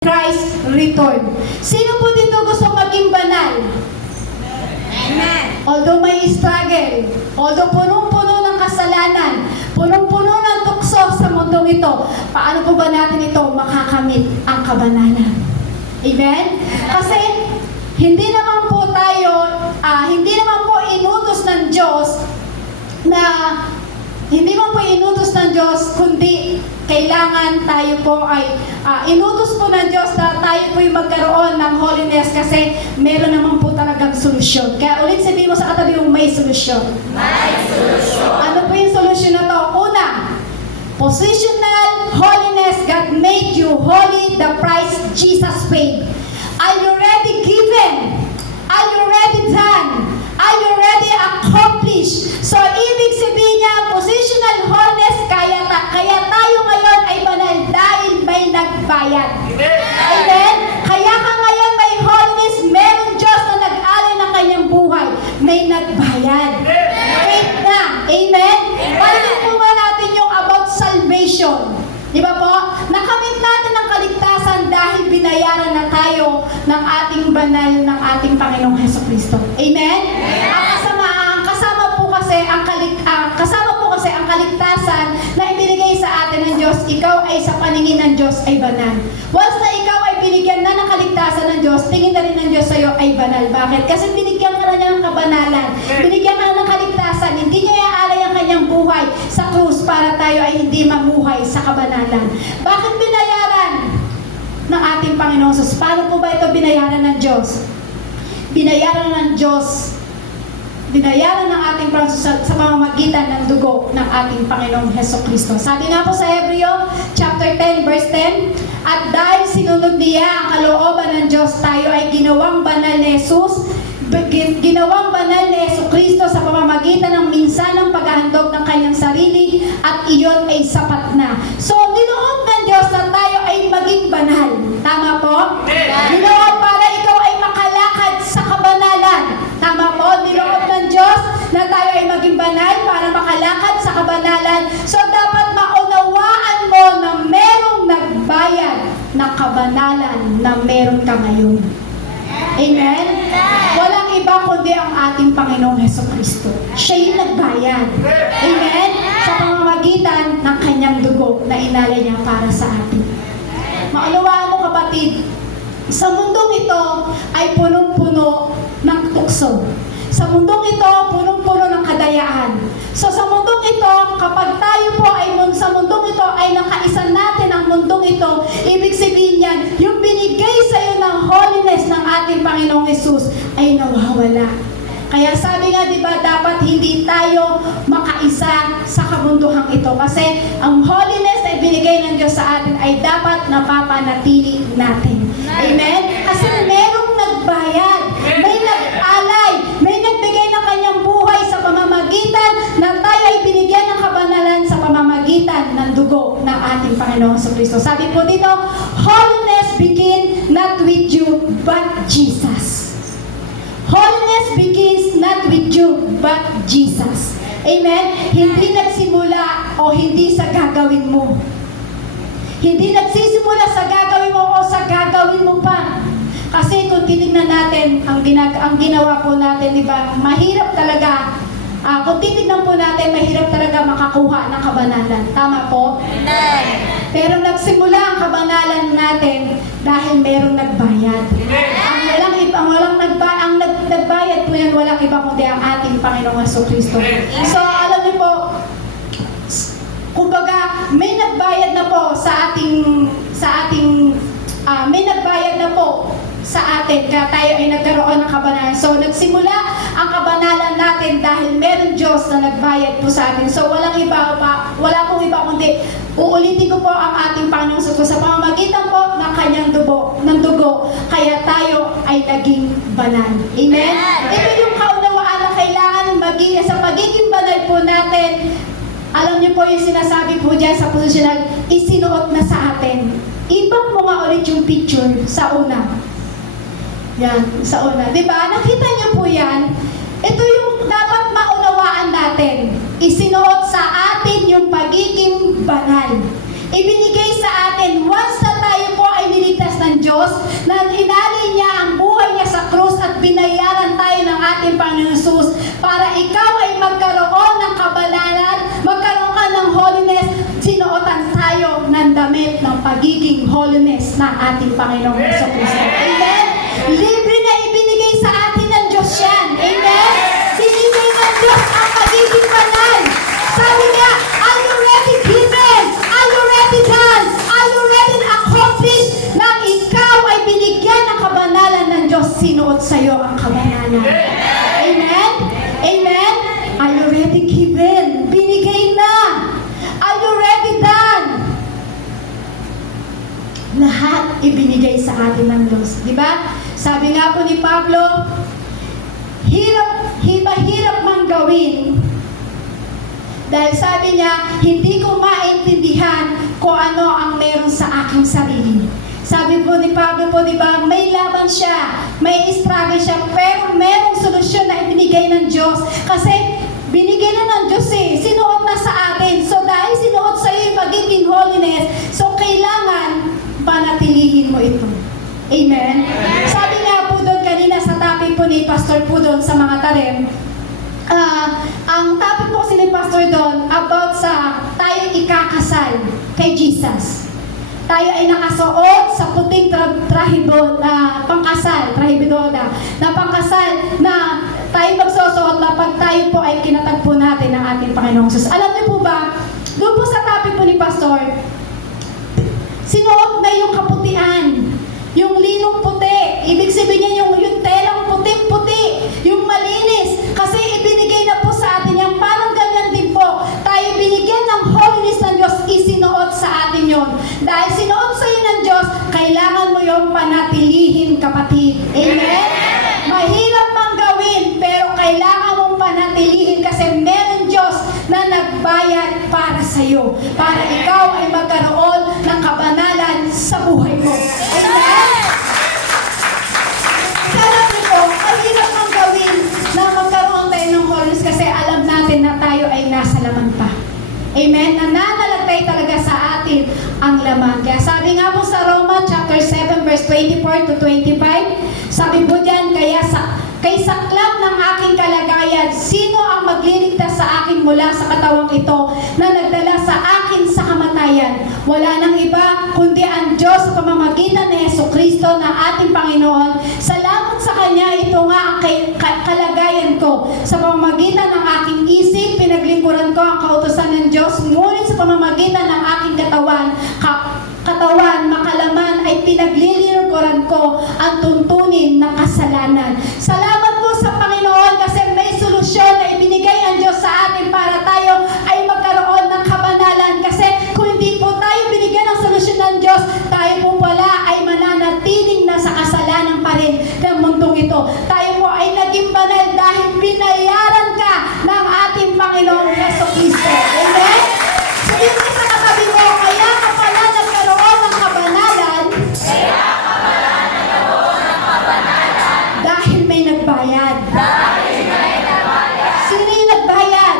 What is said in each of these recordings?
Christ return. Sino po dito gusto maging banal? Amen. Although may struggle, although punong-puno ng kasalanan, punong-puno ng tukso sa mundong ito, paano po ba natin ito makakamit ang kabanalan? Amen? Kasi hindi naman po tayo, hindi naman po inutos ng Diyos na hindi mo po inutos ng Diyos, kundi kailangan tayo po ay inutos po ng Diyos na tayo po yung magkaroon ng holiness kasi meron naman po talagang solusyon. Kaya ulit sabihin mo sa katabi yung may solusyon. May solusyon. Ano po yung solusyon na to? Una, positional holiness. God made you holy, the price Jesus paid. Are you ready given? Are you ready done? Are you ready accomplished? So, ibig sabihin niya, positional holiness, kaya tayo ngayon ay banal dahil may nagbayad. Amen? Kaya ka ngayon may holiness, meron Diyos na nag-alay ng kanyang buhay. May nagbayad. Faith na. Amen? Palitin po nga natin yung about salvation. Di ba po? Nakamit natin ang kaligtasan dahil binayaran na tayo ng ating banal ng ating Panginoong Hesukristo. Amen? Kasama po kasi ang kaligtasan na ibinigay sa atin ng Diyos, ikaw ay sa paningin ng Diyos ay banal. Once na ikaw ay binigyan na ng kaligtasan ng Diyos, tingin na rin ng Diyos sa iyo ay banal. Bakit? Kasi binigyan ka na niya ng kabanalan. Binigyan ka na ng kaligtasan. Hindi niya iaalay ang kanyang buhay sa krus para tayo ay hindi mamuhay sa kabanalan. Bakit binayaran ng ating Panginoon Jesus? Paano po ba ito binayaran ng Diyos? Binayaran ng Diyos, binayaran ng ating Panginoon sa pamamagitan ng dugo ng ating Panginoong Hesukristo. Sabi nga po sa Hebreo, chapter 10, verse 10, at dahil sinunod niya ang kalooban ng Diyos, tayo ay ginawang banal ni Jesus, ginawang banal ni Hesukristo sa pamamagitan ng minsanang paghahandog ng kanyang sarili at iyon ay sapat na. So, niloob ng Diyos na tayo ay maging banal. Tama po? Niloob para ikaw ay makalakad sa kabanalan. Tama po? Niloob ng Diyos na tayo ay maging banal para makalakad sa kabanalan. So, dapat maunawaan mo na merong nagbayad ng kabanalan na meron ka ngayon. Amen? Walang iba kundi ang ating Panginoong Hesukristo. Siya yung nagbayad. Amen? Sa pamamagitan ng kanyang dugo na inalay niya para sa atin. Maunawaan mo kapatid, sa mundong ito ay punong-puno ng tukso. Sa mundong ito, punong-puno ng kadayaan. So sa mundong ito, kapag tayo po ay sa mundong ito ay nakaisa natin ang mundong ito, ibig sabihin niyan, yung binigay sa iyo ng holiness ng ating Panginoong Jesus ay nawawala. Kaya sabi nga, di ba, dapat hindi tayo makaisa sa kabunduhang ito. Kasi ang holiness na ibinigay ng Diyos sa atin ay dapat napapanatili natin. Amen? Kasi merong nagbayad, may nag-alay, may nagbigay ng kanyang buhay sa pamamagitan na tayo ay binigyan ng kabanalan sa pamamagitan ng dugo ng ating Panginoong Kristo. Sabi po dito, holiness begin not with you, but Jesus. Holiness begins not with you, but Jesus. Amen? Hindi nagsimula o hindi sa gagawin mo. Hindi nagsisimula sa gagawin mo o sa gagawin mo pa. Kasi kung tinignan natin, ang ginawa po natin, di ba, mahirap talaga. Kung titignan po natin, mahirap talaga makakuha ng kabanalan. Tama po? Amen. Pero nagsimula ang kabanalan natin dahil merong nagbayad. Ang nagbayad po yan, walang iba kundi ang ating Panginoong Hesukristo. So, alam niyo po, kumbaga, may nagbayad na po may nagbayad na po sa atin, kaya tayo ay nagkaroon ng kabanalan. So, nagsimula ang kabanalan natin dahil meron Diyos na nagbayad po sa atin. So, wala pong iba kundi uulitin ko po ang ating Panginoong Hesus sa pamamagitan po ng kanyang dugo, kaya tayo ay naging banal. Amen? Ito yung kaunawaan na kailangan sa pagiging banal po natin. Alam niyo po yung sinasabi po dyan sa positional, isinuot na sa atin. Ibang mo nga ulit yung picture sa una. Yan, sa una. Diba? Nakita niyo po yan? Ito yung dapat maunawaan natin. Isinuot sa atin yung pagiging banal. Ibinigay sa atin, once na tayo po ay niligtas ng pagiging holiness ng ating Panginoong Jesucristo. Amen? Libre na ibinigay sa atin ng Diyos yan. Amen? Binigay ng Diyos ang pagiging banal. Sabi niya, are you ready given? Are you ready done? Are you ready accomplished? Nang ikaw ay binigyan ng kabanalan ng Diyos, sinuot sa iyo ang kabanalan. Amen? Amen? Are you ready given? Binigay na. Are you ready done? Lahat ibinigay sa atin ng Diyos. Di ba? Sabi nga po ni Pablo, mahirap mang gawin. Dahil sabi niya, hindi ko maintindihan kung ano ang meron sa aking sarili. Sabi po ni Pablo po, di ba, may laban siya, may struggle siya, pero merong solusyon na ibinigay ng Diyos. Kasi binigay na ng Diyos sinuot na sa atin. So dahil sinuot sa iyo yung pagiging holiness, so kailangan panatilihin mo ito. Amen? Sabi nga po doon kanina sa topic po ni Pastor po doon sa mga tarim, ang topic po si Pastor doon about sa tayo ikakasal kay Jesus. Tayo ay nakasuot sa puting trahibidoda, na pangkasal na tayo magsusuot na pag tayo po ay kinatagpo natin ng ating Panginoong Jesus. Alam niyo po ba, doon po sa topic po ni Pastor, sinuot na yung kaputian, yung linong puti. Ibig sabihin niya yung telang puting-puti, yung malinis. Kasi ibinigay na po sa atin yan. Parang ganyan din po. Tayo binigyan ng holiness ng Diyos, isinuot sa atin yon. Dahil sinuot sa iyo ng Diyos, kailangan mo yung panatilihin, kapatid. Amen? Mahirap mang gawin, pero kailangan mong panatilihin kasi meron Diyos na nagbayad para sa iyo. Para ikaw ay magkaroon ng kabanalan sa buhay mo. Amen? Sarap nito, mahirap ang gawin na magkaroon tayo ng holiness kasi alam natin na tayo ay nasa laman pa. Amen? Nananalatay talaga sa atin ang laman. Kaya sabi nga po sa Roma chapter 7 verse 24 to 25, sabi po dyan, kay saklap ng aking kalagayan, sino ang magliligtas sa akin mula sa katawang ito na nagdala sa akin sa kamatayan? Wala nang iba kundi ang Diyos sa pamamagitan ni Jesucristo na ating Panginoon. Salamat sa Kanya, ito nga ang kalagayan ko. Sa pamamagitan ng aking isip, pinaglingkuran ko ang kautusan ng Diyos, ngunit sa pamamagitan ng aking katawan, makalaman ay pinaglilingkuran ko ang tuntunin ng kasalanan. Salamat po sa Panginoon kasi may solusyon na ibinigay ang Diyos sa atin para tayo ay magkaroon ng kabanalan. Kasi kung hindi po tayo binigyan ng solusyon ng Diyos, tayo po pala ay mananatiling nasa kasalanan pa rin ng mundong ito. Tayo po ay naging banal dahil binayaran ka ng ating Panginoong Jesucristo. Amen? Sabihin mo sa katabi mo, kaya ka pala nagkaroon ng kabanalan. Dahil may nagbayad. Sino yung nagbayad?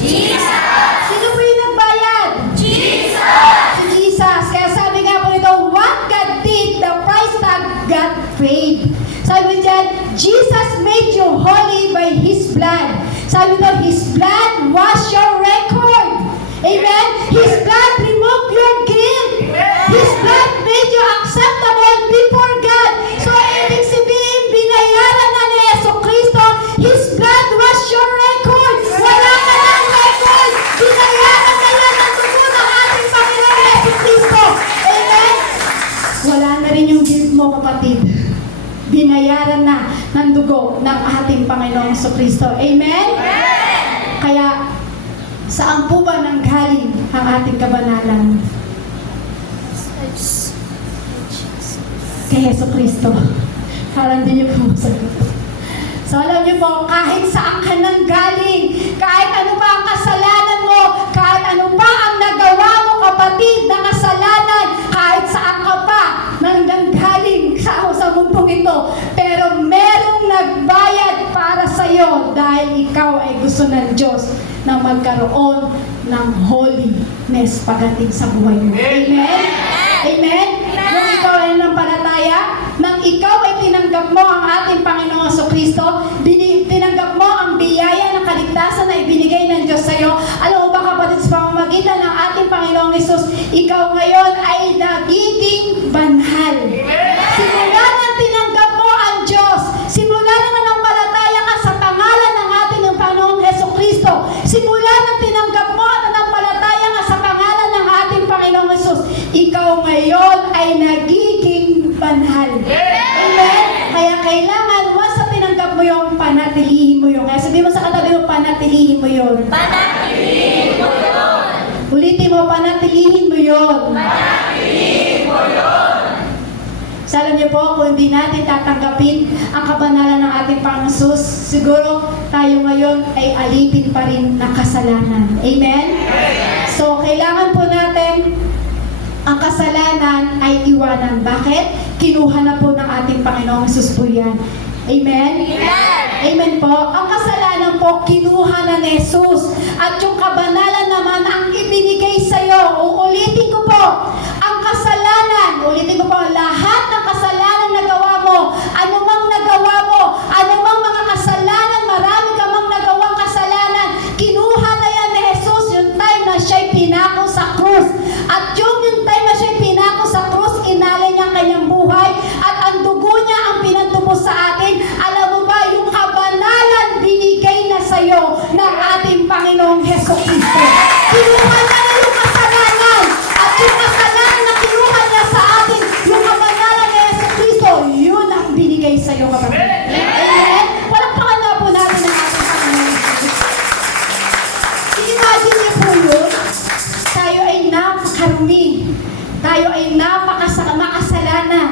Jesus! Sino po yung nagbayad? Jesus! Si Jesus. Kaya sabi nga po ito, what God did, the price tag God paid. Sabi dyan, Jesus made you holy by His blood. Sabi ito, His blood wash your record. Amen? His blood removed your guilt. His blood made you acceptable before God. So, ibig sabihin, binayaran na ni Jesucristo. His blood wash your record. Wala ka ng record. Binayaran na yan ang dugo ng ating Panginoon Jesucristo. Amen? Wala na rin yung guilt mo, kapatid. Binayaran na ng dugo ng ating Panginoong Jesucristo. Amen? Kaya, saan po ba nanggaling ang ating kabanalan? Kay Jesucristo. Parang di niyo po masagot. So alam niyo po, kahit saan ka nanggaling, kahit ano pa ang kasalanan mo, kahit ano pa ang nagawa mo, kapatid, na kasalanan, kahit saan ka pa nanggaling sa mundong ito, pero merong nagbayad para sa iyo dahil ikaw ay gusto ng Diyos na magkaroon ng holiness pagdating sa buhay mo. Amen? Amen? Nung ikaw ay nanampalataya, nang ikaw ay tinanggap mo ang ating Panginoong Jesucristo, tinanggap mo ang biyaya ng kaligtasan na ibinigay ng Diyos sa iyo. Alam mo ba, kapatid, sa pamamagitan ng ating Panginoong Jesus, ikaw ngayon ay nagiging banal. Simula nang tinanggap mo ang Diyos, simula nang nanampalataya ka sa pangalan ng ating Panginoong Hesukristo, simula nang tinanggap mo at nanampalataya ka sa pangalan ng ating Panginoong Hesus, ikaw ngayon ay nagiging banal. Amen? Kaya kailangan, once na tinanggap mo yung panatilihin mo yun. Kaya sabi mo sa katabi mo, panatilihin mo yun. Panatilihin mo yun. Ulitin mo, panatilihin mo yun. Panatilihin mo yun. Sa alam niyo po, kung hindi natin tatanggapin ang kabanalan ng ating Panginoon Hesus, siguro tayo ngayon ay alipin pa rin ng kasalanan. Amen? So, kailangan po natin ang kasalanan ay iwanan. Bakit? Kinuha na po ng ating Panginoong Hesus po yan. Amen? Amen po. Ang kasalanan po, kinuha na ni Jesus. At yung kabanalan naman ang ibinigay sa'yo. Uulitin ko po, ang kasalanan, ulitin ko po, lahat ng kasalanan na gawa mo, anumang nagawa mo, anumang mga kasalanan, marami ka mang nagawang kasalanan, kinuha na yan ni Jesus yung time na siya'y pinako sa krus. At yung time na siya'y pinako sa krus, inalay niya ang kanyang buhay at ang dugo niya ang pinagtubos sa atin. Alam mo ba, yung kabanalan binigay na sa'yo ng ating Panginoong Hesukristo. Kinuha na yung kasalanan at yung kasalanan na kinuha niya sa atin, yung kabanalan ni Hesukristo, yun ang binigay sa'yo, kapatid. Amen? Palakpakan na po natin ang ating Panginoong Hesukristo. I-imagine niyo po yun, tayo ay napakarumi, tayo ay makasalanan.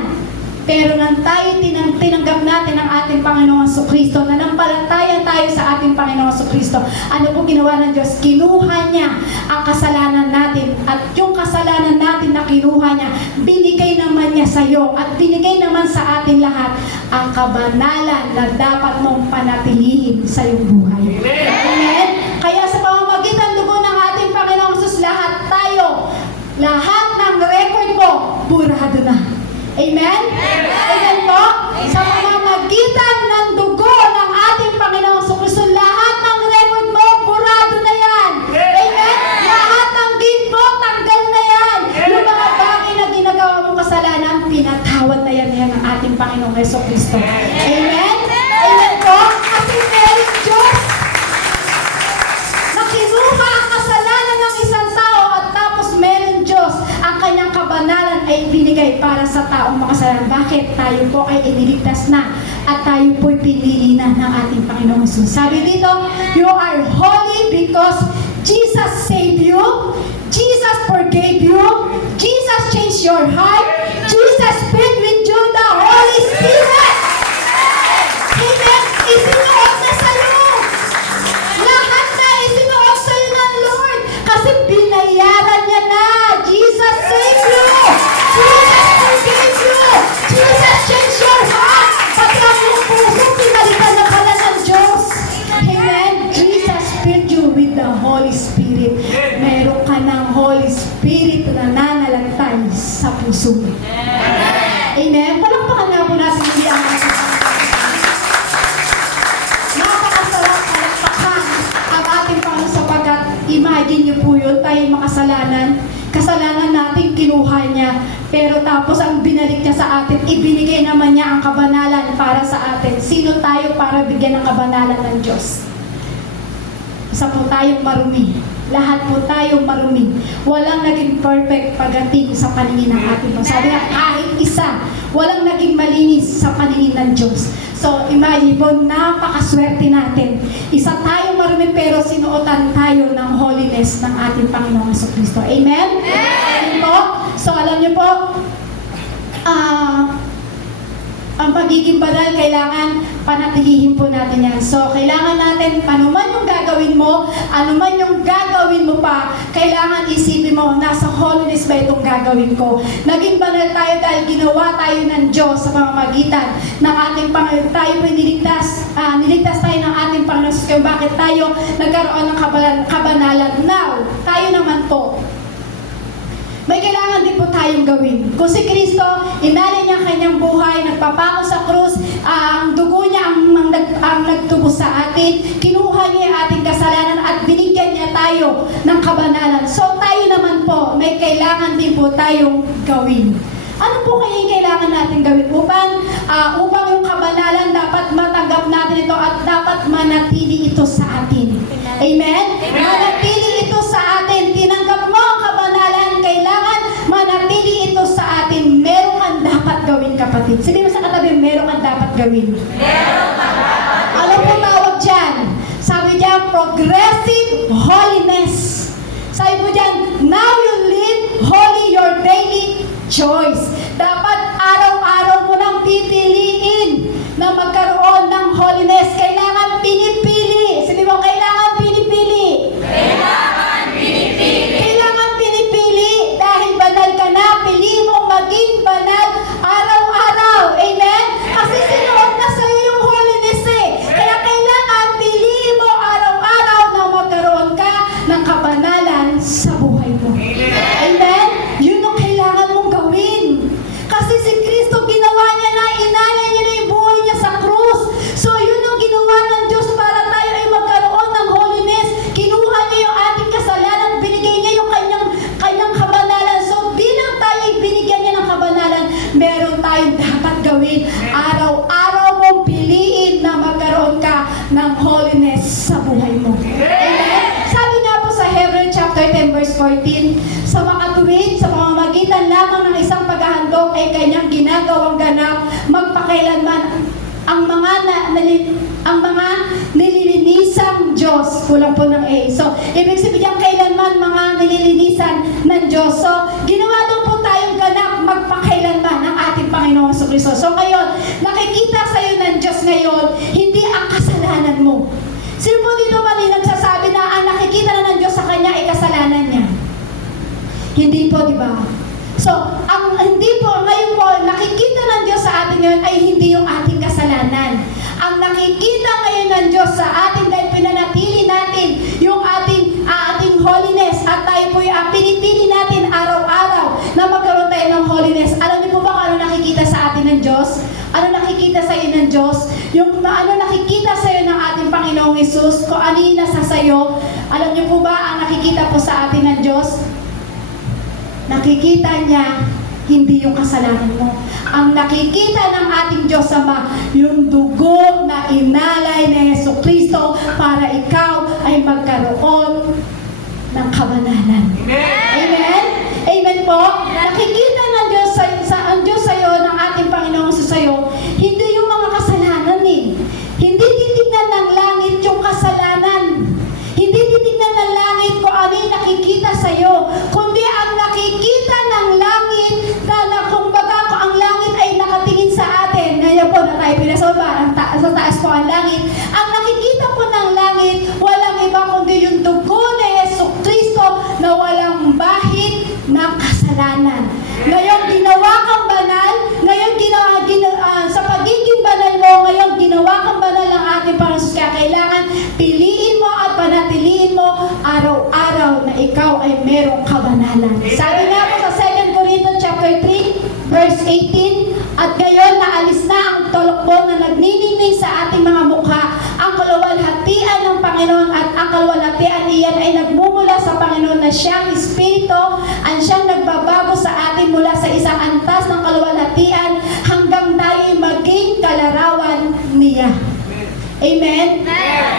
Pero nang tayo tinanggap natin ang ating Panginoong Jesucristo, nanampalataya tayo sa ating Panginoong Jesucristo, ano po ginawa ng Diyos? Kinuha niya ang kasalanan natin at yung kasalanan natin na kinuha niya, binigay naman niya sa iyo at binigay naman sa atin lahat ang kabanalan na dapat mong panatilihin sa iyong buhay. Amen? Kaya sa pamamagitan dugo ng ating Panginoong Jesus, lahat tayo, lahat ng record mo, burado na. Amen? Amen po? Sa pamamagitan ng dugo ng ating Panginoong Jesucristo, lahat ng record mo, burado na yan. Amen? Lahat ng gift mo, tanggal na yan. Yung mga bagay na ginagawa mong kasalanan, pinatawad na yan ng ating Panginoong Jesucristo. Amen? Amen po? Kasi meron Diyos na kinuha ang kasalanan ng isang tao at tapos meron Diyos ang kanyang kabanalan ay binigay para sa taong makasalanan. Bakit? Tayo po ay iniligtas na at tayo po'y pinili na ng ating Panginoong Jesus. Sabi dito, you are holy because Jesus saved you, Jesus forgave you, Jesus changed your heart, Jesus filled with you the Holy Spirit. Amen? Isinuot na sa'yo. Lahat na isinuot sa'yo ng Lord kasi binayaran niya na. Jesus saved you. Jesus forgave you. Jesus changed your heart. Pati ang iyong puso, pinalitan na pala ng Diyos. Amen? Jesus filled you with the Holy Spirit. Meron ka ng Holy Spirit na nanalagtay sa puso mo. Amen? Palakpakan nga po natin hindi ang napakasarap palakpakan ang ating Panginoon sapagkat imagine niyo po yun, tayo makasalanan. Kasalanan natin, kinuha niya. Pero tapos ang binalik niya sa atin, ibinigay naman niya ang kabanalan para sa atin. Sino tayo para bigyan ng kabanalan ng Diyos? Isa po tayong marumi. Lahat po tayong marumi. Walang naging perfect pagdating sa paningin ng ating Diyos. Sabi nga, kahit isa, walang naging malinis sa paningin ng Diyos. So, imagine po, napakaswerte natin. Isa tayong marumi pero sinuotan tayo ng holiness ng ating Panginoong Jesucristo. Amen? Amen po? So, alam niyo po, ang pagiging banal, kailangan panatilihin po natin yan. So, kailangan natin, ano man yung gagawin mo, ano man yung gagawin mo pa, kailangan isipin mo, nasa holiness ba itong gagawin ko? Naging banal tayo dahil ginawa tayo ng Diyos sa pamamagitan ng ating Panginoon. Tayo po niligtas tayo ng ating Panginoon. Kaya bakit tayo nagkaroon ng kabanalan? Now, tayo naman po, may kailangan din po tayong gawin. Kung si Kristo, inalay niya kanyang buhay, nagpapako sa krus, ang dugo niya ang nagtubos sa atin, kinuha niya ang ating kasalanan at binigyan niya tayo ng kabanalan. So tayo naman po, may kailangan din po tayong gawin. Ano po kaya yung kailangan natin gawin upang yung kabanalan dapat matanggap natin ito at dapat manatili ito sa atin? Amen? Manatili ito sa atin. Tinanggap mo ang kabanalan, kailangan manatili ito sa atin. Meron kang dapat gawin, kapatid. Sabi mo sa katabi, meron kang dapat gawin. Ano po tawag dyan? Sabi dyan, progressive holiness. Sabi po dyan, now you live holy your daily choice. Dapat araw-araw mo nang pipiliin na magkaroon ng holiness. Kailangan pinipili. Sabi mo, kailangan pinipili. Kailangan pinipili dahil banal ka na. Pili mong maging banal araw-araw. Amen? Kasi sinuot na sa'yo yung holiness eh. Kaya kailangan pili mo araw-araw na magkaroon ka ng kabanalan sa buhay mo. Amen? Yun ang kailangan mong gawin. Kasi si Kristo ginawa niya na, inalay niya na yung buhay niya sa krus. So yun ang ginawa ng Diyos para tayo ay magkaroon ng holiness. Kinuha niya yung ating kasalanan, binigay niya yung kanyang kabanalan. So bilang tayo ay binigyan niya ng kabanalan, meron tayong dapat gawin. Araw-araw mong piliin na magkaroon ka ng holiness sa buhay mo. Amen? Sabi nga po sa Hebrews chapter 10 verse 14, sa makatuwid, sa pamamagitan lamang ng isang paghahandog ay kanyang ginagawang ganap magpakailanman ang mga nililinisang Diyos. Kulang po ng A. So, ibig sabihin kailanman mga nililinisan ng Diyos. So, ginawa doon po tayong ganap magpakailanman ng ating Panginoong Kristo. So, ngayon, nakikita sa iyo ng Diyos ngayon, hindi ang kasalanan mo. Sino po dito man nagsasabi na ang nakikita na ng Diyos sa kanya ay kasalanan niya? Hindi po, di ba? So, ang hindi po, ngayon po, nakikita ng Diyos sa atin ngayon ay hindi yung ating kasalanan. Ang nakikita ngayon ng Diyos sa atin dahil pinanatili natin yung ating holiness at tayo po yung pinipili natin araw-araw na magkaroon tayo ng holiness. Alam niyo po ba kung ano nakikita sa atin ng Diyos? Ano nakikita sa iyo ng Diyos? Yung ano nakikita sa iyo ng ating Panginoong Hesus? Kung ano yung nasa sa iyo? Alam niyo po ba ang nakikita po sa atin ng Diyos? Nakikita niya hindi yung kasalanan mo. Ang nakikita ng ating Diyos Ama, yung dugo na inalay ni Jesucristo para ikaw ay magkaroon ng kabanalan. Amen? Amen po? Nakikita ng Diyos ang Diyos sa iyo, ng ating Panginoong sa iyo, hindi yung mga kasalanan eh. Hindi titignan ng langit yung kasalanan. Hindi titignan ng langit kung ano yung nakikita sa iyo, kundi ang nakikita ng langit na kung baga kung ang langit ay nakatingin sa atin, ngayon po na tayo pinasoba, sa taas po ang langit, ang nakikita po ng langit, walang iba kundi yung dugo ni Jesucristo na walang bahid ng kasalanan. Ngayon, ginawa kang banal, ngayon sa pagiging banal mo, ngayon ginawa kang banal ng ating Panginoon. Kaya kailangan piliin mo at panatiliin mo araw-araw na ikaw ay merong kabanalan. Sabi nga po sa 2 Corinthians chapter 3, verse 18, at ngayon naalis na ang tolokbong na nagniningning sa ating mga mukha. Ang kaluwalhatian ng Panginoon at ang kaluwalhatian iyan ay nagmumula sa Panginoon na siyang Espiritu, ang siyang nagbabago sa atin mula sa isang antas ng kaluwalhatian hanggang tayo'y maging kalarawan niya. Amen?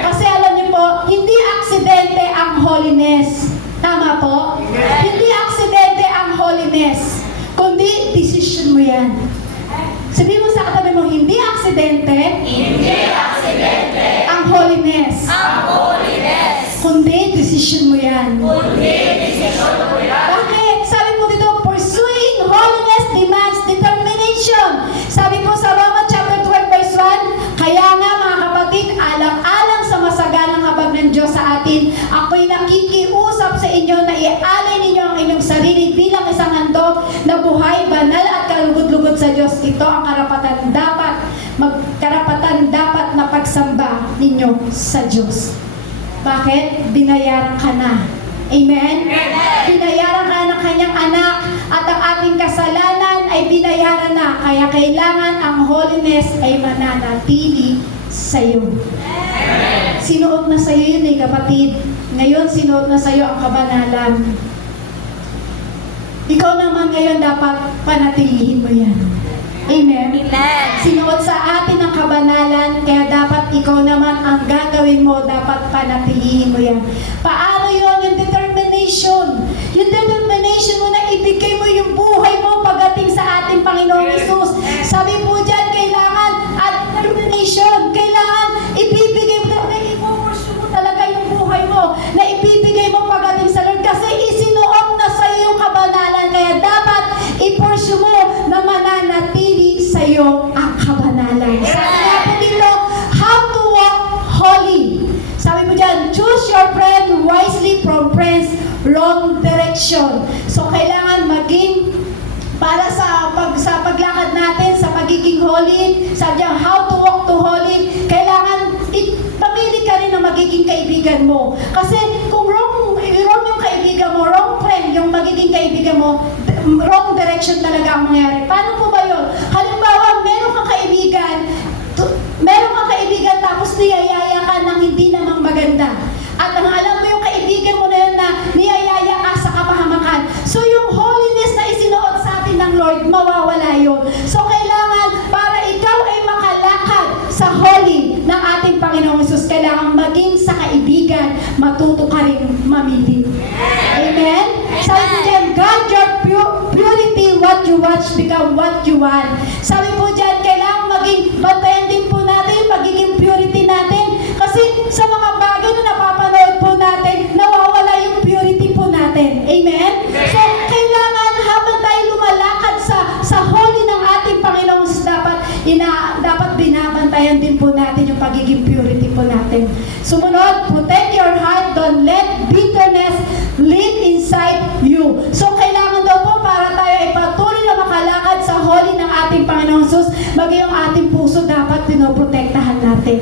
Kasi alam niyo po, hindi aksidente ang holiness. Tama po? Hindi aksidente ang holiness, kundi decision mo yan. Sabihin mo sa katabi mo, hindi aksidente ang holiness. Kundi decision mo yan. Bakit? Sabi po dito, pursuing holiness demands determination. Sabi po sa Romans chapter 12 verse 1, kaya nga mga kapatid, alang-alang sa masaganang habag ng Diyos sa atin, ako'y nakikiusap sa inyo na ialay ninyo ang inyong sarili bilang isang handog na buhay, banal at kalugod-lugod sa Diyos. Ito ang karapatan dapat na pagsamba ninyo sa Diyos. Bakit? Binayaran ka na. Amen? Binayaran ka ng kanyang anak at ang ating kasalanan ay binayaran na. Kaya kailangan ang holiness ay mananatili sa iyo. Sinuot na sa iyo yun kapatid. Ngayon sinuot na sa iyo ang kabanalan. ikaw naman ngayon dapat panatilihin mo yan. Amen? Amen. Sinuot sa atin ang kabanalan, kaya dapat ikaw naman ang gagawin mo, dapat panatilihin mo yan. Paano yun? Yung determination. Yung determination mo na ibigay mo yung buhay mo pagdating sa ating Panginoong Hesus. Sabi po dyan, kailangan at determination. Kailangan ibibigay mo talaga, i-pursue mo talaga yung buhay mo na ibibigay mo pagdating sa Lord. Kasi isinuot na sa iyo yung kabanalan, kaya dapat i-pursue mo na mananatili sa iyo ang kabanalan. Sabi nga po dito, how to walk holy. Sabi mo dyan, choose your friend wisely from friends wrong direction. So, kailangan maging para sa paglakad natin, sa pagiging holy, sabi niya, how to walk to holy, kailangan pamili ka rin ng magiging kaibigan mo. Kasi kung wrong yung kaibigan mo, wrong friend yung magiging kaibigan mo, wrong direction talaga ang mangyari. Paano po ba yun? Halimbawa, meron kang kaibigan tapos niyayaya ka ng hindi namang maganda. At ang alam mo yung kaibigan mo na yun na niyayaya ka sa kapahamakan. So yung holiness na isinuot sa atin ng Lord, mawawala yun. So kailangan, para ikaw ay makalakad sa holy ng ating Panginoong Hesus, kailangan maging sa kaibigan, matuto ka rin mamili. Amen? Sabi po dyan, God your purity, what you watch become what you want. Sabi po dyan, kailangan maging bantayan din po natin, magiging purity natin. Kasi sa mga bagay na napapanood po natin, nawawala yung purity po natin. Amen? So, kailangan habang tayo lumalakad sa holy ng ating Panginoong Hesus, dapat binabantayan din po natin yung pagiging purity po natin. Sumunod, protect your heart, don't let bitterness live inside you. So, kailangan daw po para tayo ay patuloy na makalakad sa holy ng ating Panginoong Hesus, maging yung ating puso dapat pinoprotektahan natin.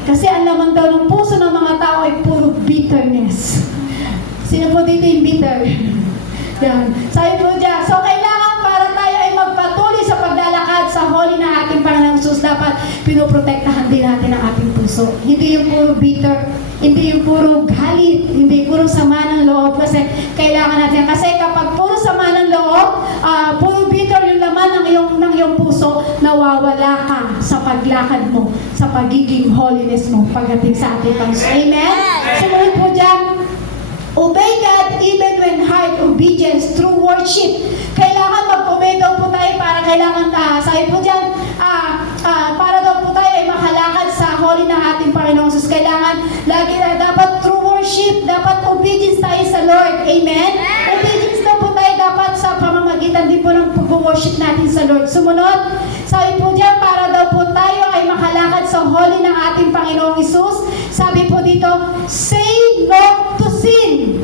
Kasi ang laman daw ng puso ng mga tao ay puro bitterness. Sino po dito yung bitter? Yan. Sabi po dyan, so kailangan para tayo ay magpatuloy sa paglalakad sa holy ng ating Panginoong Hesus, dapat pinoprotektahan din natin ang ating puso. Hindi yung puro bitter, hindi yung puro galit, hindi puro sama ng loob, kasi kailangan natin. Kasi kapag puro sama ng loob, puro bitter yung laman ng iyong puso, nawawala ka sa paglakad mo, sa pagiging holiness mo pagdating sa ating Panginoon. Amen? Sumunod po dyan, obey God even when hard obedience through worship. Kailangan mag-obey daw po tayo para kailangan, sabi po dyan, para daw po tayo ay makalakad sa holy ng ating Panginoong Hesus. Kailangan lagi dapat through worship, dapat obedience tayo sa Lord. Amen? Obedience daw po tayo dapat sa pamamagitan din po ng pag-worship natin sa Lord. Sumunod, sabi po dyan, para daw po tayo ay makalakad sa holy ng ating Panginoong Hesus. Sabi po dito, say no to sin.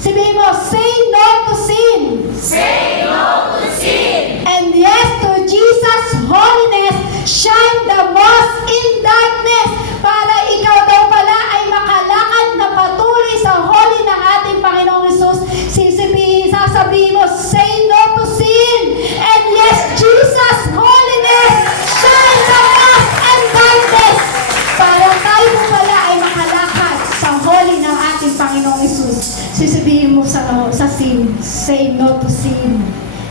Sabihin mo, say no to sin. Say no to sin. And yes to Jesus' holiness, shine the most in darkness. Para ikaw daw pala ay makalakad na patuloy sa holy ng ating Panginoong Hesus. Sasabihin mo, say no to sin. And yes, Jesus' holiness, shine the most in darkness. Para tayo po pala ay makalakad sa holy ng ating Panginoong Hesus. Sasabihin mo sa sin, say no to sin.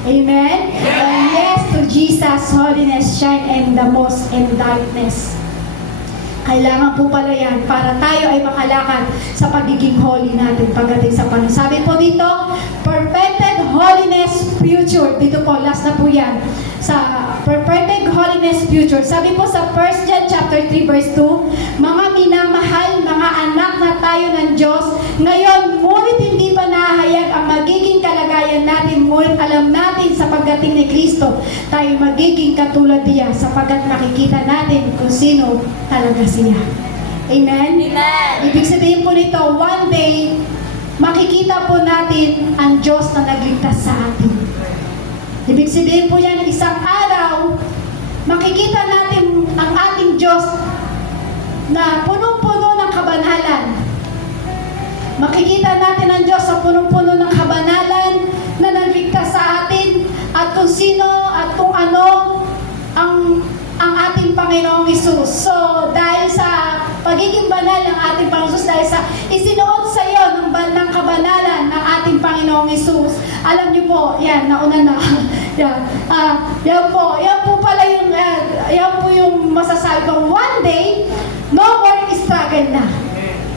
Amen? And yes to Jesus' holiness, shine in the most in darkness. Kailangan po pala yan para tayo ay makalakad sa pagiging holy natin pagdating sa Panginoon. Sabi po dito, perfected holiness future. Dito po, last na po yan. Sa perfected holiness future. Sabi po sa 1 John chapter 3 verse 2, mga minamahal, mga anak na tayo ng Diyos, ngayon, ngunit hindi pa nahayag ang magiging kalagayan natin, ngunit alam natin sa pagdating ni Kristo, tayo magiging katulad niya sapagkat makikita natin kung sino talaga siya. Amen? Amen. Ibig sabihin po nito, one day, makikita po natin ang Diyos na nagligtas sa atin. Ibig sabihin po yan, isang araw, makikita natin ang ating Diyos na punong-puno ng kabanalan. Makikita natin ang Diyos sa punong-puno ng kabanalan na nagligtas sa atin at kung sino at kung ano ang ating Panginoong Hesus. So, dahil sa pagiging banal ng ating Panginoong Hesus, dahil sa isinuot sa iyo ng kabanalan ng ating ating Panginoong Hesus. Alam niyo po, yan, nauna na. Yan po pala yung, yan po yung masasabi ko, one day, no more struggle na.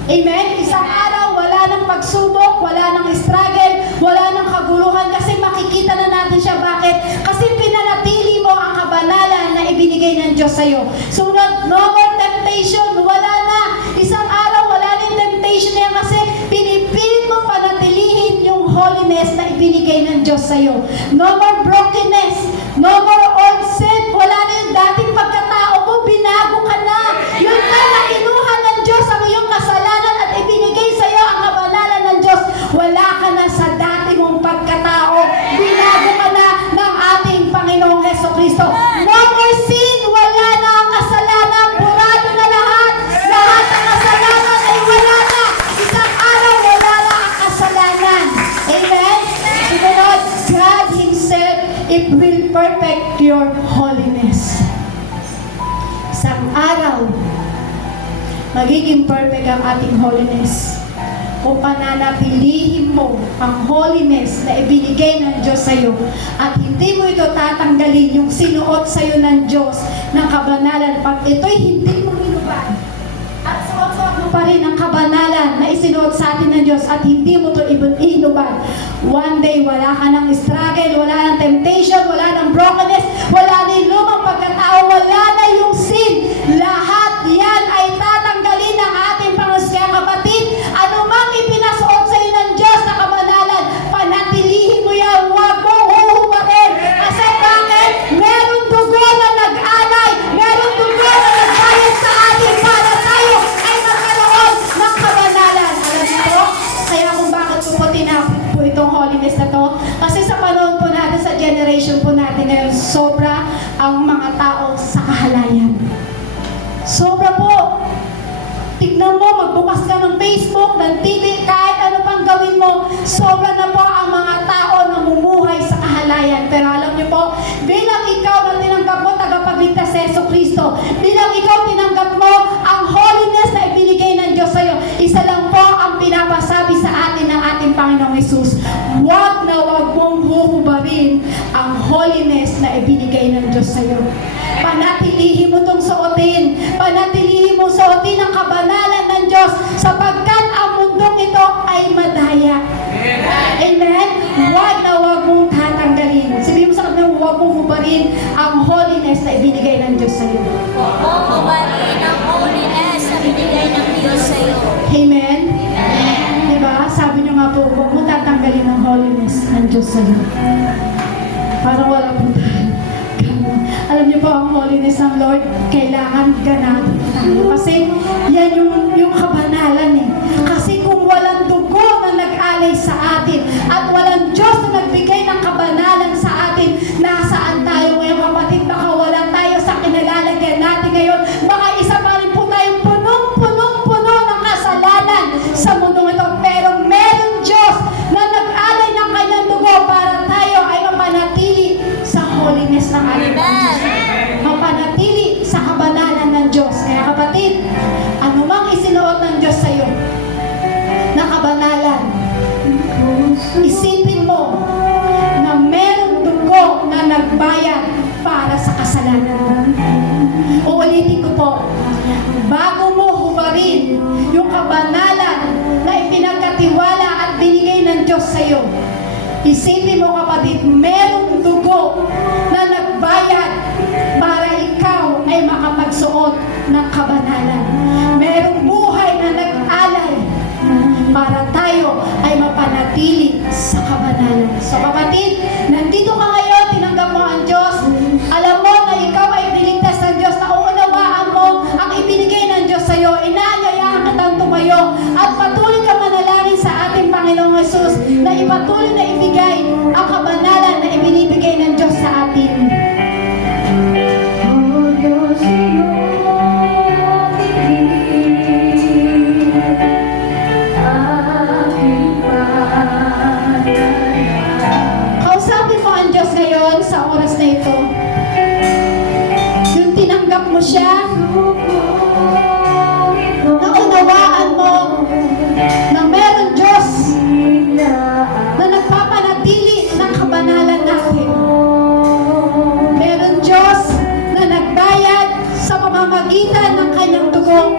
Amen? Isang araw, wala nang pagsubok, wala nang struggle, wala nang kaguluhan, kasi makikita na natin siya. Bakit? Kasi pinanatili mo ang kabanalan na ibinigay ng Diyos sa'yo. Sunod, no more temptation, wala na. Isang araw, wala na yung temptation niya kasi pinipilit mo panatilihin yung holiness na ibinigay ng Diyos sa'yo. No more brokenness, no more old sin, wala na yung dating pagkatao mo, binago ka na. Yun na, nainuhan ng Diyos ang iyong kasalanan at ibinigay sa'yo ang kabanalan ng Diyos. Wala ka na sa dati mong pagkatao. Binago ka na ng ating Panginoong Hesukristo. No more sin, wala na ang kasalanan, burado na lahat. Lahat ng kasalanan ay wala na. Isang araw, wala na ang kasalanan. Amen? Sumunod, God Himself, it will perfect your holiness. Isang araw, magiging perfect ang ating holiness. Kung pananatilihin mo ang holiness na ibinigay ng Diyos sa iyo at hindi mo ito tatanggalin yung sinuot sa iyo ng Diyos ng kabanalan, pag ito'y hindi mo minubad at suot-suot mo pa rin ang kabanalan na isinuot sa atin ng Diyos at hindi mo ito inubad, one day wala ka ng struggle, wala ng temptation, wala ng brokenness, wala na yung lumang pagkatao, wala na yung sin. Lahat yan ay tatanggalin ng ating Panginoon. Kaya kapatid, anumang ipinasuot sa iyo ng Diyos na kabanalan, panatilihin mo yan, huwag mong huhubarin. Kasi bakit? Merong dugo na nag-alay, merong dugo na nagbayad sa atin para tayo ay magkaroon ng kabanalan. Alam niyo po? Kaya kung bakit ko po tinapit po itong holiness na to, kasi sa panahon po natin, sa generation po natin ngayon, sobra ang mga tao sa kahalayan. Sobra po. Tignan mo, magbukas ka ng Facebook, ng TV, kahit ano pang gawin mo, sobra na po ang mga tao na namumuhay sa kahalayan. Pero alam niyo po, bilang ikaw na tinanggap mo tagapagligtas si Jesucristo, bilang ikaw tinanggap mo ang holiness na ibinigay ng Diyos sa iyo, isa lang po ang pinapasabi sa atin ng ating Panginoong Hesus. Huwag na huwag mong huhubarin ang holiness na ibinigay ng Diyos sa iyo. Panatilihin mo itong suotin. Panatilihin mo suotin ang kabanalan ng Diyos sapagkat ang mundong ito ay madaya. Amen? Huwag na huwag mong tatanggalin. Sabihin mo sa kanila, huwag mong hubarin ang holiness na ibinigay ng Diyos sa iyo. Hubarin ang holiness na binigay ng Diyos sa iyo. Amen? Diba? Sabi niyo nga po, huwag mong tatanggalin ang holiness ng Diyos sa iyo. Parang wala pong tayo. Alam niyo po, ang holiness ng Lord, kailangan ganado tayo. Kasi yan yung kabanalan eh. Kasi kung walang dugo na nag-alay sa atin at walang Diyos na nagbigay ng kabanalan sa atin, nasaan tayo ngayon kapatid? Baka wala tayo sa kinalalagyan natin ngayon. Baka isa pa rin po tayong punong-puno ng kasalanan sa mundong ito. Pero meron Diyos na nag-alay ng kanyang dugo para tayo ay mapanatili sa holiness ng ating Diyos. Mapanatili sa kabanalan ng Diyos. Kaya kapatid, anumang isinuot ng Diyos sa iyo na kabanalan, isipin mo na merong dugo na nagbayad para sa kasalanan. Uulitin ko po, bago mo hubarin yung kabanalan na ipinagkatiwala at binigay ng Diyos sa iyo, isipin mo kapatid, merong dugo na nagbayad para ikaw ay makapagsuot ng kabanalan. Merong buhay na nag-alay para tayo ay mapanatili sa kabanalan. So kapatid, nandito ka ngayon, tinanggap mo ang Diyos. Alam mo na ikaw ay niligtas ng Diyos, na uunawaan mo ang ibinigay ng Diyos sa iyo. Inaanyayahan kitang tumayo at patuloy ka manalangin sa ating Panginoong Hesus na ipatuloy na ibigay ang kabanalan na ibinibigay ng Diyos sa atin. Kausapin mo ang Diyos ngayon sa oras na ito. Yung tinanggap mo siya, naunawaan mo na meron Diyos pamamagitan ng kanyang dugo.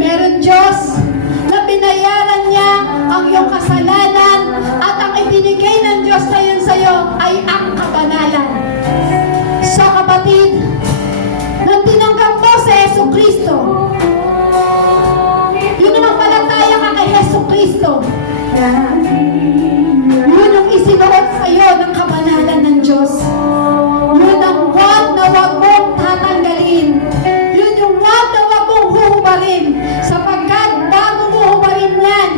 Meron Diyos na binayaran niya ang iyong kasalanan at ang ibinigay ng Diyos na yun sa iyo ay ang kabanalan. So kapatid, nang tinanggap mo sa Yesu Kristo, yun ang palataya ka kay Yesu Kristo, yun ang isinuot sa iyo ng kabanalan ng Diyos. Yun ang wag na wag mong tatanggalin. Yun yung wag na wag mong huhubarin. Sapagkat bago mo hubarin yan,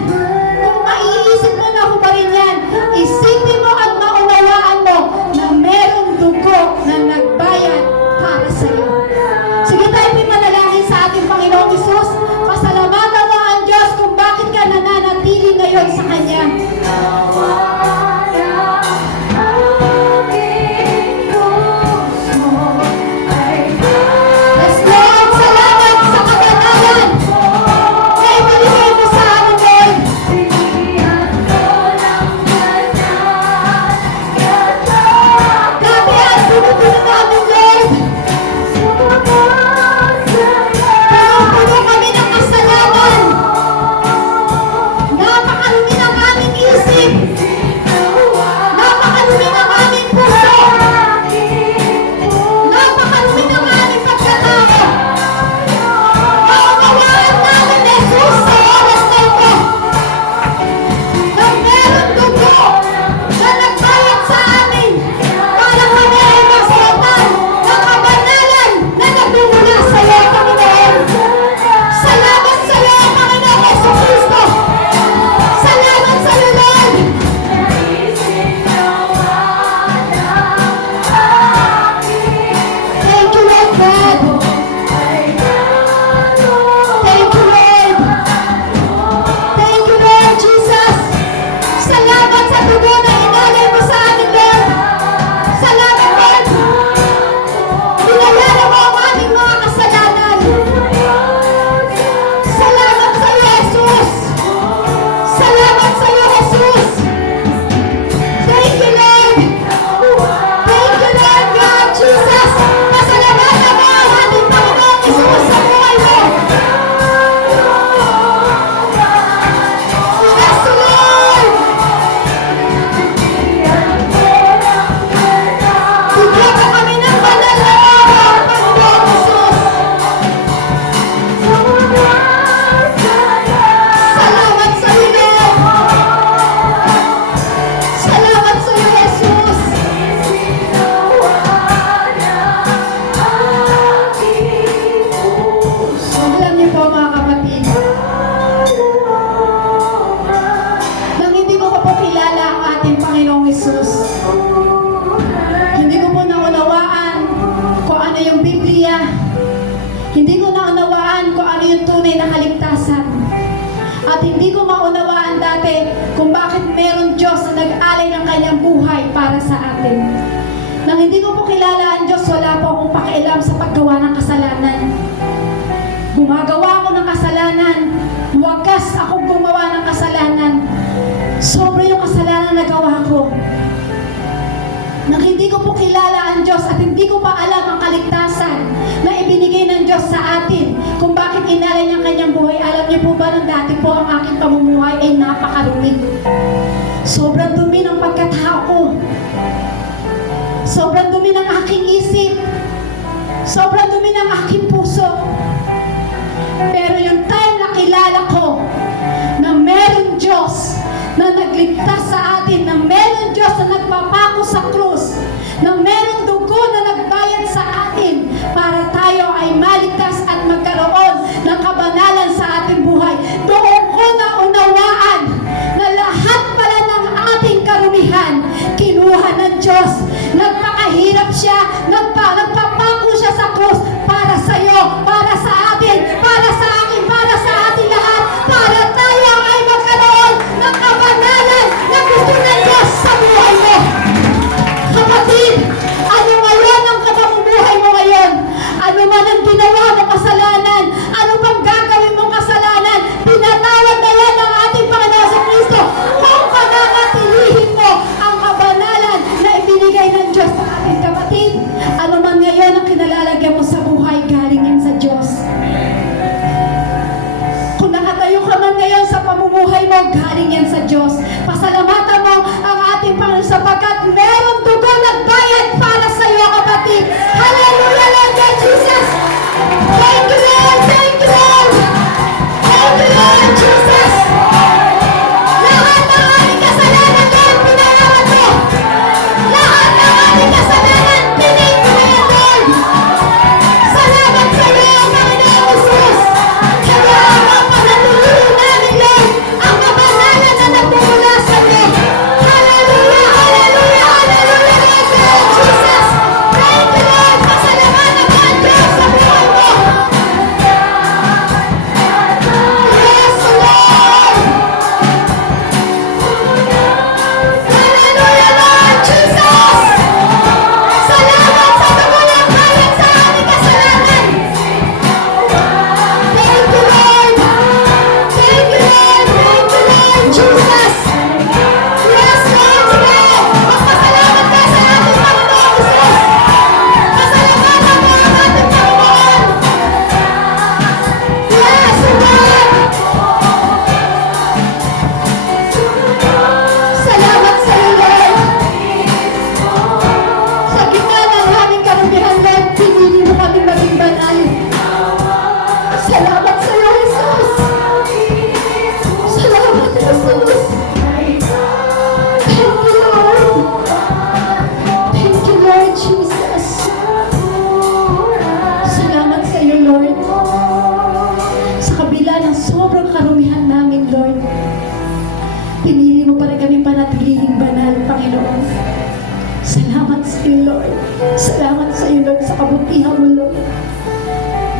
kung maiisip mo na hubarin yan, isipin mo at maunawaan mo na merong dugo na nagbayad para sa iyo. Sige tayo pinanalangin sa ating Panginoong Hesus. Pasalamatan mo ang Diyos kung bakit ka nananatili ngayon sa Kanya. Yes, Lord, salamat sa kabanalan na ibinigay mo sa amin, Lord. Dati ang pinupuno namin, Lord. Pinupuno kami ng kasalanan. Napakarumi ng aming isip. Napakarumi ng aming puso. Napakarumi ng aming pagkatao. Naunawaan namin, Jesus, sa oras na ito, na meron dugo na nagbayad sa amin para kami ay masuotan ng kabanalan na nagmumula sa iyo, Panginoon. Salamat sa iyo, Panginoon Yesu Cristo. Salamat sa iyo, Lord. Thank you, Lord God. Thank you, Lord. Thank you, Lord Jesus. Salamat sa dugo na inalay mo sa amin, Lord. Salamat, Lord. Binayaran mo ang aming mga kasalanan. Salamat sa iyo, Jesus. Salamat sa iyo, Jesus. Thank you, Lord. Thank you, Lord God, Jesus. Pasalamatan mo ang ating Panginoong Jesus sa buhay mo. Yes, Lord. Bigyan mo kami ng banal na araw, Panginoong Jesus. Salamat sa iyo, Lord. Salamat sa iyo, Jesus. Alam niyo po, mga kapatid, nang hindi ko pa po kilala ang ating Panginoong Jesus, hindi ko po naunawaan kung ano yung Biblia, hindi ko naunawaan kung ano yung tunay na kaligtasan, at hindi ko maunawaan dati kung bakit meron Diyos na nag-alay ng kanyang buhay para sa atin. Nang hindi ko po kilala ang Diyos, wala po akong pakialam sa paggawa ng kasalanan. Gumagawa ako ng kasalanan. Wagas akong gumawa ng kasalanan. Sobra yung kasalanan na gawa ko. Nang hindi ko po kilala ang Diyos at hindi ko pa alam ang kaligtasan na ibinigay ng Diyos sa atin, kung bakit inalay niya ang kanyang buhay, alam niyo po ba nung dati po ang aking pamumuhay ay napakarumi. Sobrang dumi ng pagkatao ko. Sobrang dumi ng aking isip. Sobrang dumi ng aking puso. Pero yung time na kilala ko na meron Diyos na nagligtas sa atin, na meron Diyos na nagpapako sa krus, na meron dugo na nagbayad sa atin para tayo ay maligtas at magkaroon ng kabanalan sa ating buhay, doon ko na unawaan na lahat pala ng ating karumihan kinuha ng Diyos. Nagpakahirap siya, nagpapako siya sa krus para sa iyo, para sa atin, para sa akin, para sa ating lahat, para tayo ay magkaroon ng kabanalan na gusto ng Diyos sa buhay mo. yan sa Diyos. Pasalamatan mo ang ating Panginoon sapagkat meron dugo nagbayad para sa iyo, kapatid. Hallelujah, Lord God Jesus! Thank you, Lord! Thank you, Lord! Thank you, Lord Jesus! Lahat ng aming kasalanan, Lord, pinarawan mo! Lahat ng aming kasalanan, pinay mo yan, Lord! Salamat sa iyo, Panginoon Jesus! Kaya ang panatilihin namin, Lord, ang kabanalan na nagmumula sa iyo. Hallelujah! Hallelujah! Hallelujah! Lord God Jesus! Thank you, Lord! Pasalamatan mo ang Diyos sa buhay mo! Yes, Lord! Hallelujah, Lord Jesus! Salamat sa dugo ng bayad sa aming kasalanan! Thank you, Lord! Thank you, Lord! Thank you, Lord Jesus! Yes, Lord! Sige! Magpasalamat ka sa ating Panginoon Jesus! Pasalamatan mo ang ating Panginoon! Yes, Lord! Salamat sa iyo, Lord! Sa gitna ng aming karumihan, Lord, pinili mo kami maging banal. Salamat sa iyo, Jesus! Salamat, Jesus! Thank you, Lord! Thank you, Lord Jesus! Salamat sa iyo, Lord! Sa kabila ng sobrang karumihan namin, Lord, pinili mo pa rin kami panatilihing banal, Panginoon. Salamat sa iyo, Lord. Salamat sa iyo, Lord, sa kabutihan mo, Lord.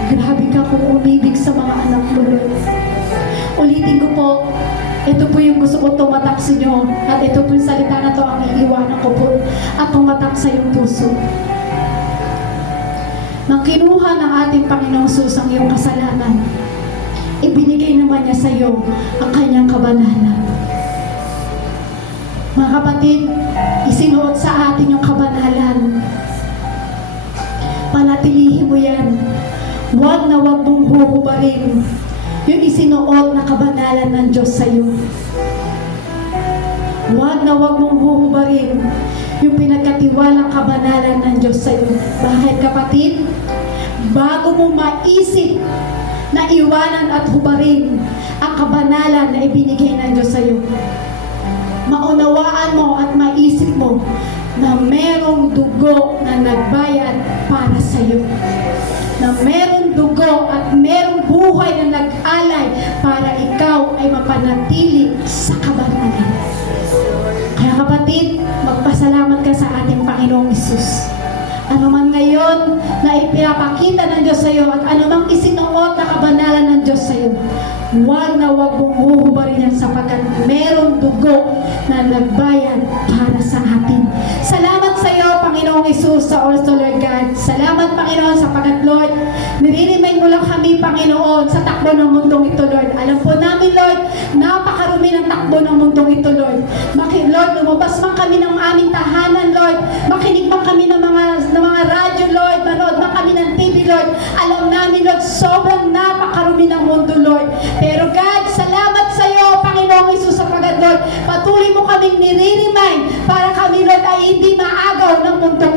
Grabe ka kung umibig sa mga anak mo, Lord. Ulitin ko po, ito po yung gusto ko tumatak sa inyo at ito po yung salita na to ang iiwanan ko po at tumatak sa iyong puso. Nang kinuha ng ating Panginoong Jesus ang iyong kasalanan, ibinigay naman niya sa iyo ang kanyang kabanalan. Mga kapatid, isinuot sa atin yung kabanalan. Panatilihin mo yan. Huwag na huwag mong huhubarin yung isinuot na kabanalan ng Diyos sa iyo. Huwag na huwag mong huhubarin yung pinagkatiwalang kabanalan ng Diyos sa iyo. Bakit, kapatid? Bago mo maisip na iwanan at hubarin ang kabanalan na ibinigay ng Diyos sa iyo, maunawaan mo at maisip mo na merong dugo na nagbayad para sa iyo. Na merong dugo at merong buhay na nag-alay para ikaw ay mapanatili sa kabanalan. Kaya kapatid, magpasalamat ka sa ating Panginoong Hesus. Ano man ngayon na ipinapakita ng Diyos sa iyo at anumang isinuot na kabanalan ng Diyos sa iyo, huwag na huwag mong huhubarin yan sapagkat merong dugo na nagbayad para sa atin. Salamat sa iyo, Panginoong Hesus, sa oras to, Lord God. Salamat, Panginoon, sapagkat, Lord, nire-remind mo lang kami, Panginoon, sa takbo ng mundong ito, Lord. Alam po namin, Lord, napakarumi ng takbo ng mundong ito, Lord. Lord, lumabas man kami ng aming tahanan, Lord. Makinig man kami ng mga radyo, Lord. Manood man kami ng TV, Lord. Alam namin, Lord, sobrang napakarumi ng mundo, Lord. Pero God, salamat sa iyo, Panginoong Hesus, sapagkat, Lord, patuloy mo kaming nire-remind para kami, Lord, ay hindi maagaw ng mundong